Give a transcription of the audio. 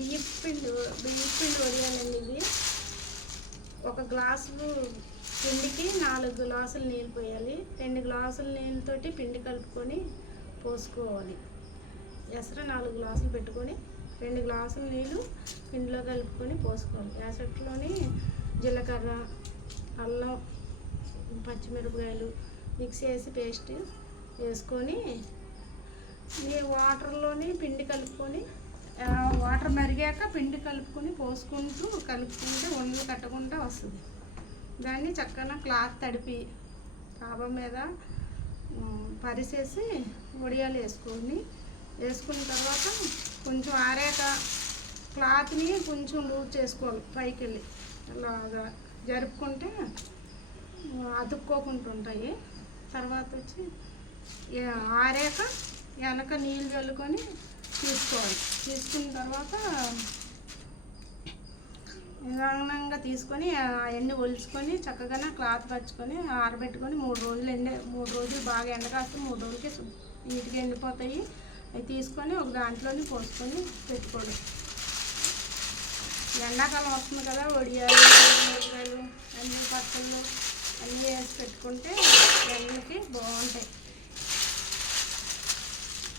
బియ్యపిండి వడియాలండి ఇవి. ఒక గ్లాసు పిండికి 4 గ్లాసులు నీళ్ళు పోయాలి. 2 గ్లాసుల నీళ్ళతోటి పిండి కలుపుకొని పోసుకోవాలి. ఎసరు 4 గ్లాసులు పెట్టుకొని 2 గ్లాసుల నీళ్ళు పిండిలో కలుపుకొని పోసుకోవాలి. ఎసట్లోని జీలకర్ర, అల్లం, పచ్చిమిరపకాయలు మిక్స్ చేసి పేస్ట్ వేసుకొని వాటర్లోని పిండి కలుపుకొని వాటర్ మరిగాక పిండి కలుపుకొని కలుపుకుంటే ఉండలు కట్టకుండా వస్తుంది. దాన్ని చక్కగా క్లాత్ తడిపి డాబా మీద పరిసేసి వడియాలు వేసుకున్న తర్వాత కొంచెం ఆరాక క్లాత్ని కొంచెం లూజ్ చేసుకోవాలి. పైకి వెళ్ళి అలాగా జరుపుకుంటే అతుక్కోకుండా ఉంటాయి. తర్వాత వచ్చి ఆరాక వెనక నీళ్ళు చల్లుకొని తీసుకోవాలి. తీసుకున్న తర్వాత నిదానంగా తీసుకొని అవన్నీ ఒలుచుకొని చక్కగా క్లాత్ పరుచుకొని ఆరబెట్టుకొని 3 రోజులు బాగా ఎండ కాస్తే 3 రోజులకి నీట్గా ఎండిపోతాయి. అవి తీసుకొని ఒక దాంట్లోని పోసుకొని పెట్టుకోవడం. ఎండాకాలం వస్తుంది కదా, వడియాలు అన్ని పచ్చళ్ళు అన్నీ వేసి పెట్టుకుంటే ఎండకి బాగుంటాయి.